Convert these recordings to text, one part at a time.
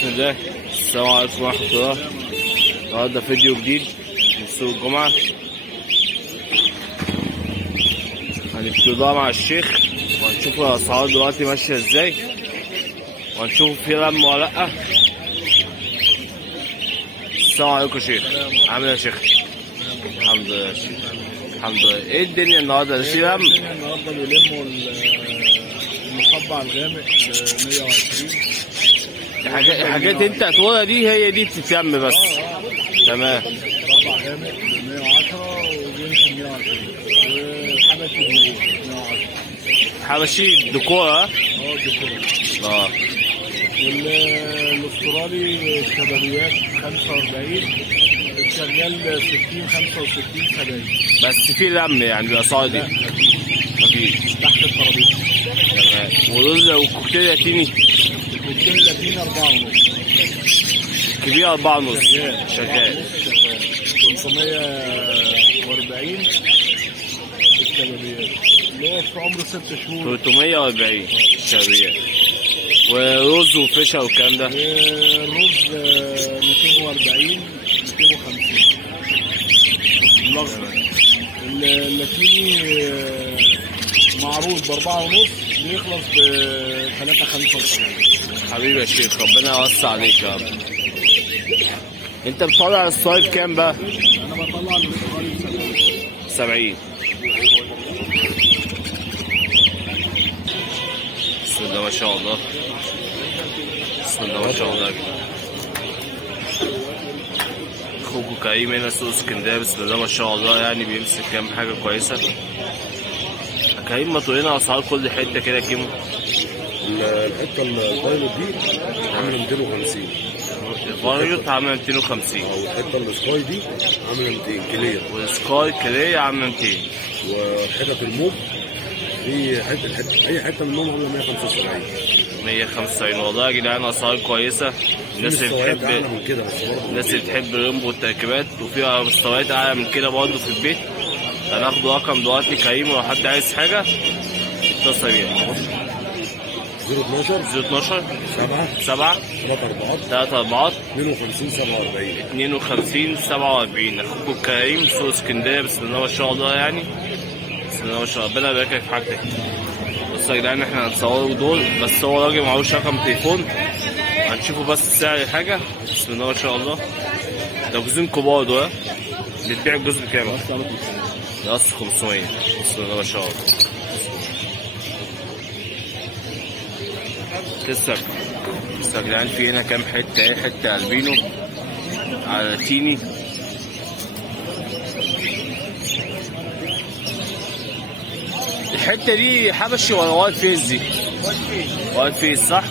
بسم الله. السلام عليكم ورحمة الله. النهارده فيديو جديد من سوق الجمعة. هنبتدي مع الشيخ وهنشوف الأسعار دلوقتي ماشية ازاي، وهنشوف في لم ولا لأ. السلام عليكم يا شيخ، عامل ايه يا شيخ؟ الحمد لله يا شيخ، الحمد لله. ايه الدنيا النهارده؟ في لم؟ النهارده بيلموا المصبع الغامق ب 120. الحاجات انت هتقولها دي هي دي بتتم بس. تمام. مصبع غامق ب 110 وجنس 120 والحبشي ب 110. حبشي ديكور ها؟ الدكتور. والاسترالي الشبابيات 45 الشغال 60 65 70. بس في لم يعني الاسعار دي؟ مفيش تحت الترابيزه. تمام. ورز وكوكتيل لاتيني؟ الكوكتيل لاتيني 4.5. كبير 4.5 شغال. 340 الشبابيات اللي هو في عمر 6 شهور. 340 شبابيات. ورز وفشة والكلام ده؟ الرز 240 250 الاخضر. اللاتيني معروض ب 4.5 بيخلص ب 3.75. حبيبي يا شيخ، ربنا يوسع عليك يا رب. انت بتطلع الصايب كام بقى؟ انا بطلع الاسترالي ب 70. بسم الله ما شاء الله، بسم الله ما شاء الله يا جدعان. اخوكم كريم هنا سوق اسكندريه، بسم الله ما شاء الله، يعني بيمسك كام حاجه كويسه. كريم ما تقول لنا اسعار كل حته كده كيمو. الحته الفايلوت دي عامله 250. الفايلوت عامله 250. او الحته السكاي دي عامله 200 كليه. والسكاي كليه عامله 200. وحتت الموب في حته اي حته منهم عامله 175. 175 والله يا جدعان، اسعار كويسه. الناس اللي اعلى بتحب من كده بس برضه الناس اللي بتحب الريمبو والتركيبات، وفيها مستويات اعلى من كده برضه في البيت. هناخد رقم دلوقتي كريم، ولو حد عايز حاجه اتصل بيها. 012 012 7 7 3 4 3 4 52 47 52 47. اخوكم كريم سوق اسكندريه، بسم الله ما شاء الله، يعني بسم الله ما شاء الله. ربنا يبارك لك في حاجتك. بصوا يا جدعان، احنا هنصوروا دول بس هو راجل معهوش رقم تليفون، هنشوفوا بس سعر الحاجه. بسم الله ما شاء الله. ده جوزين كبار دول، بتبيع الجوز بكام؟ راس 500. بسم الله ما شاء الله. لسه يا جدعان في هنا كام حته اهي، حته البينو على تيني. الحته دي حبشي ولا وايت فيس دي؟ وايت فيس صح؟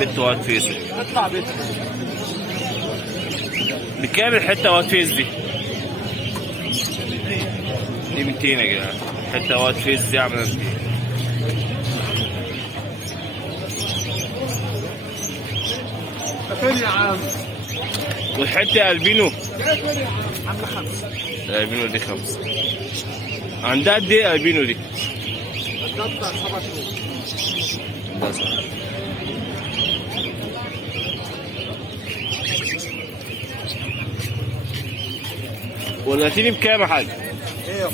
بنت وايت فيس. بكام الحته وايت فيس دي؟ دي 200 يا جدعان. حته وايت فيس دي عامله 200. فين يا عم؟ والحته البينو عامله 5. الالبينو دي 5. عندها قد ايه الالبينو دي؟ هتقطع 7 شهور. ده صح. واللاتيني بكام يا حاج؟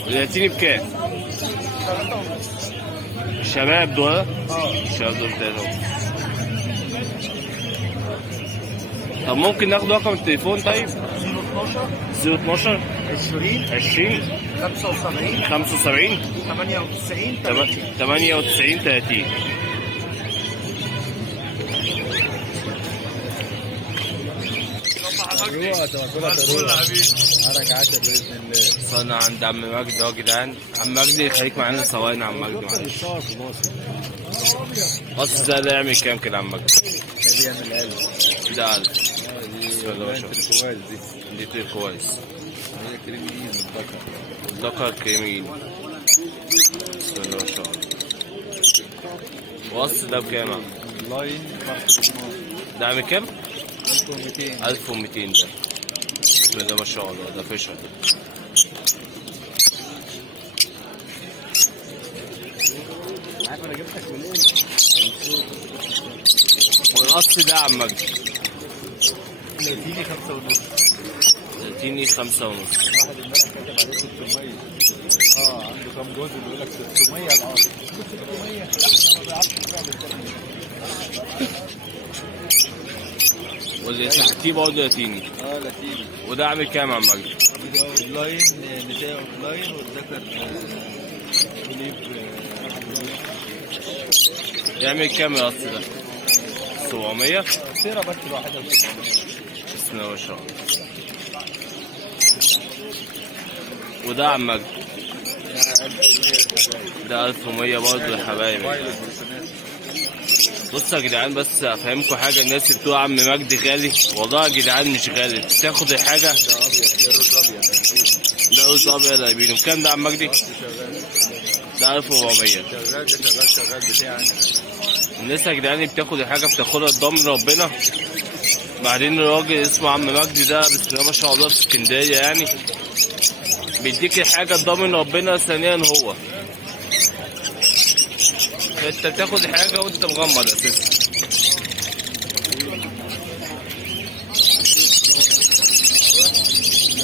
اللاتيني بكام؟ 3.5. شباب دول؟ الشباب دول 3. طب ممكن ناخد رقم التليفون طيب؟ 012 20 20 75 75 98 98 30. ايوه توكلك حركات باذن الله. وصلنا عند عم مجدي اهو يا جدعان. عم مجدي خليك معانا ثواني. عم مجدي معلش. بص ده يعمل كام كده عم مجدي؟ ده بيعمل 1000. ده 1000. بسم الله ما شاء الله. كويس دي. دي طير كويس. هي كريمين الذكر. الذكر كريمين. بسم الله ما شاء الله. وص ده بكام يا عم؟ لاين ده عامل كام؟ 1200. 1200 ده. بسم الله ما شاء الله. ده فشل ده. عارف انا جبتك منين؟ والقص ده يا عم مجدي لاتيني 5 ونص. اديني 5 ونص. واحد امبارح كاتب عليه 600. عنده كام جوز بيقول لك 600 العصر. 600 احنا ما بيعرفش يعمل الكلام ده. واللي تحتيه برضه لاتيني. لاتيني. وده عامل كام يا عم مجدي؟ ده اونلاين، نساء اونلاين، والذكر اوليف. يعمل كام يا قص ده؟ 700. سيرة بس الواحدة 700. بسم الله ما شاء الله. وده يا عم مجدي ده 1100 برضه يا حبايبي. بصوا يا جدعان، بس افهمكم حاجه، الناس اللي بتقول عم مجدي غالي، والله يا جدعان مش غالي. تاخد الحاجه. ده ابيض، ده رز ابيض. ده رز ابيض هيبينه بكام ده يا عم مجدي؟ ده 1400. شغال، ده شغال بتاعي. الناس يا جدعان اللي بتاخد الحاجه بتاخدها بضمن ربنا. بعدين الراجل اسمه عم مجدي ده بسم الله ما شاء الله في اسكندريه يعني، بيديك الحاجه بضمن ربنا. ثانيا هو انت بتاخد الحاجه وانت مغمض اساسا.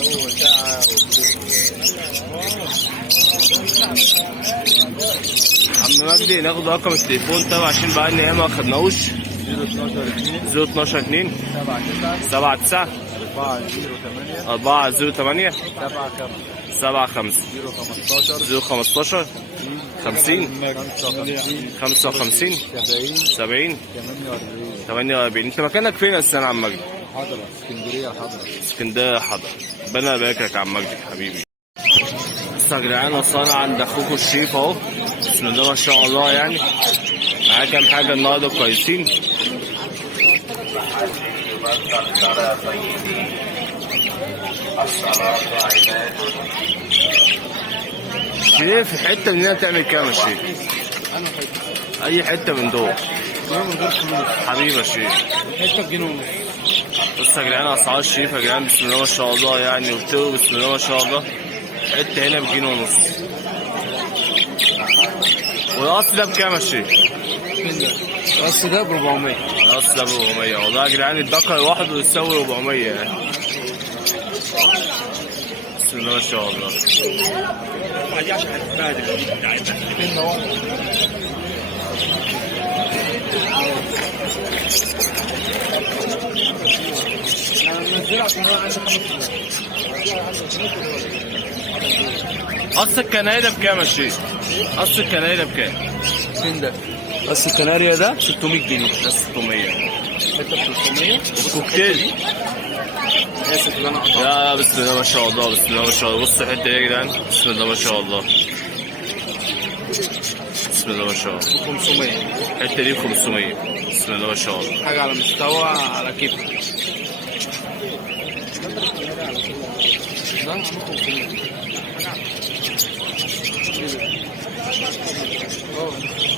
هو ساعة عم مجدي ناخد رقم التليفون تبع عشان بقى ان ما خدناهوش. 012 2 012 2 79 79 408 408 75 75 015 015 50 55 70 70 48. 48. انت مكانك فين يا استاذ عم مجدي؟ حضرة اسكندرية حضرة. اسكندريه حضر. ربنا يبارك لك يا عم مجدي حبيبي. بصوا يا جدعان، وصلنا عند اخوكم الشريف اهو، بسم الله ما شاء الله يعني. معاه كام حاجه النهارده كويسين. شريف الحته مننا تعمل كام يا شريف؟ اي حته من دول حبيبي يا شريف. حتة بجنيه ونص. بص يا جدعان، اسعار الشريف يا جدعان بسم الله ما شاء الله يعني، وبتقوا بسم الله ما شاء الله. حته هنا بجنيه ونص. والاصل ده بكام يا شريف؟ بس ده ب 400. الاصل ده ب 400. والله يا جدعان الدكر لوحده يساوي 400 يعني. بسم الله ما شاء الله. اصل الكنايه ده بكام يا شيخ؟ اصل الكنايه ده بكام؟ فين ده؟ بس الكناريا ده 600 جنيه. ده 600. حتة 300. كوكتيل. اسف ان انا قطعت. يا بسم الله ما شاء الله، بسم الله ما شاء الله. بص الحته دي يا جدعان، بسم الله ما شاء الله. بسم الله ما شاء الله. 500. الحته دي 500. بسم الله ما شاء الله. حاجة على مستوى على كيفك. ده 500.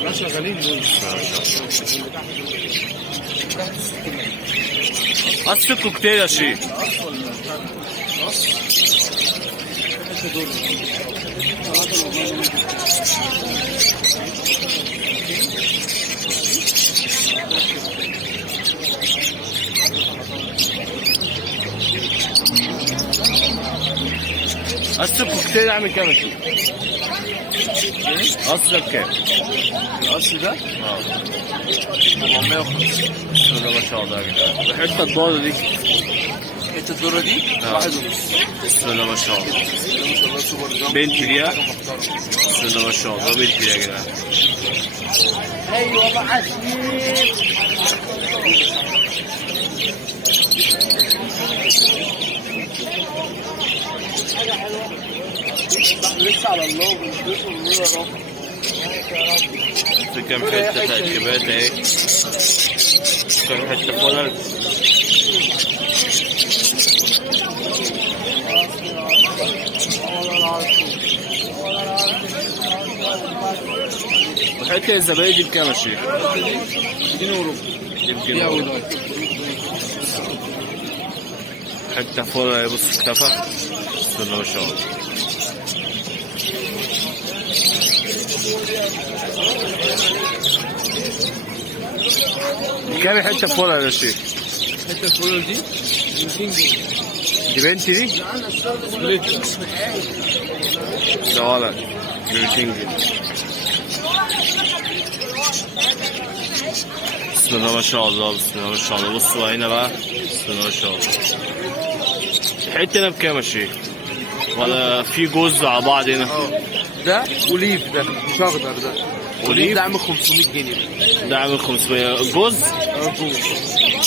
لا شغالين دول. اصل الكوكتيل يا شيخ. اصل الكوكتيل عامل كام يا شيخ؟ اصل بكام؟ القص ده 450. بسم الله ما شاء الله يا جدعان. الحته الضاله دي، حتة الذرة دي واحد ونص. بسم الله ما شاء الله. ما شاء الله سوبر جامب. بنت دي بسم الله ما شاء الله. بنت دي يا جدعان. ايوه بقى لسه على الله بنشوف النور يا رب. في كام حته تركيبات اهي. كام حته فولر. وحته الزباين دي بكام يا شيخ؟ جنيه وربع. دي بجنيه وربع. حته فولر بص اكتفى. بسم الله ما شاء الله. بكام الحته فولا يا شيخ؟ الحته الفولر دي 200 جنيه. دي بنتي دي؟ ده ولد ب 200 جنيه. بسم الله ما شاء الله، بسم الله ما شاء الله. بصوا هنا بقى، بسم الله ما شاء الله. الحته هنا بكام يا شيخ؟ ولا في جوز على بعض هنا؟ ده اوليف، ده مش اخضر، ده أوليف؟ ده عامل 500 جنيه. ده عامل 500 جوز.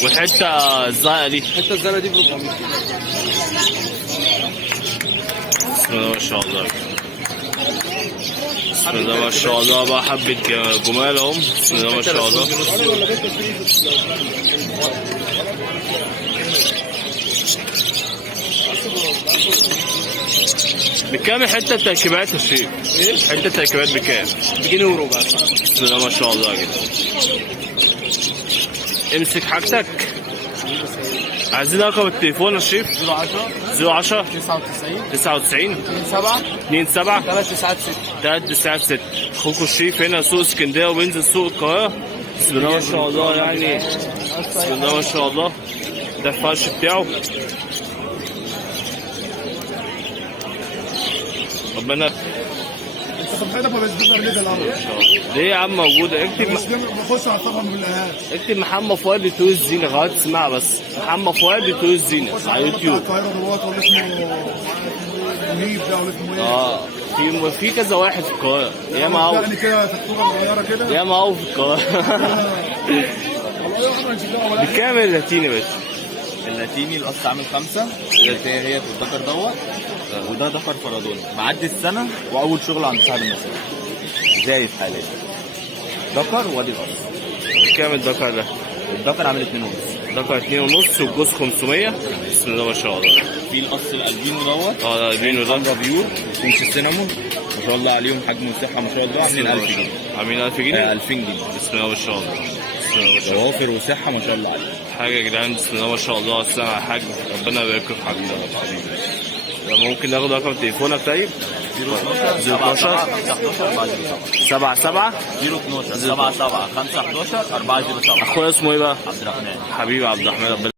والحته الزرقاء دي الحته الزرقاء دي ب 400 جنيه. بسم الله ما شاء الله. بسم الله ما شاء الله بقى، حبة جمال اهم. بسم الله ما شاء الله. بكام الحتة التركيبات يا شيخ؟ ايه؟ حتة التركيبات بكام؟ بجنيه وربع. بسم الله ما شاء الله كده. امسك حاجتك. عايزين رقم التليفون يا شيخ؟ 010 010 99 99 7 27 396. 396. اخوكم الشريف هنا سوق اسكندريه وبينزل سوق القاهره. بسم الله ما شاء الله يعني. بسم الله ما شاء الله. ده الفرش بتاعه. ربنا انت صفحتك ما بتظهر ليه ده الاول؟ ليه يا عم موجوده؟ اكتب بخش على الصفحه ما بنلاقيهاش. اكتب محمد فؤاد بتوز الزينه لغايه تسمعها بس. محمد فؤاد بتوز الزينه على يوتيوب. القاهره دلوقتي ولا اسمه منيب ده ولا اسمه ايه؟ اه في كذا واحد في القاهره. ياما اهو، يعني كده تكتوره صغيره كده. ياما اهو في القاهره. والله يا عم هنشوفها ولا بكام اللاتيني يا باشا؟ اللاتيني القص عامل 5. هي الذكر دوت، وده ذكر فرادون معدي السنه واول شغل عند صاحب المسافه زايد حاليا. ذكر وادي القص. بكام الدكر ده؟ الذكر عامل 2 ونص. دكر 2 ونص والجوز 500. بسم الله ما شاء الله. في القص الالبينو دوت، اه البينو ده رافيور وفي السينامون ما شاء الله عليهم، حجم وصحه ما شاء الله، عاملين 1000 جنيه. عاملين 1000 جنيه؟ 2000 جنيه. بسم الله ما شاء الله. بسم الله ما شاء الله. ووافر وصحه ما شاء الله عليهم. حاجه يا جدعان، بسم الله ما شاء الله. السلام على الحاج، ربنا يبارك في حاجنا. ممكن ناخد رقم تليفونك طيب؟ 012 7 7 012 7 7 5 11 4 0 7. اخويا اسمه ايه بقى؟ عبد الرحمن. حبيبي عبد الرحمن، ربنا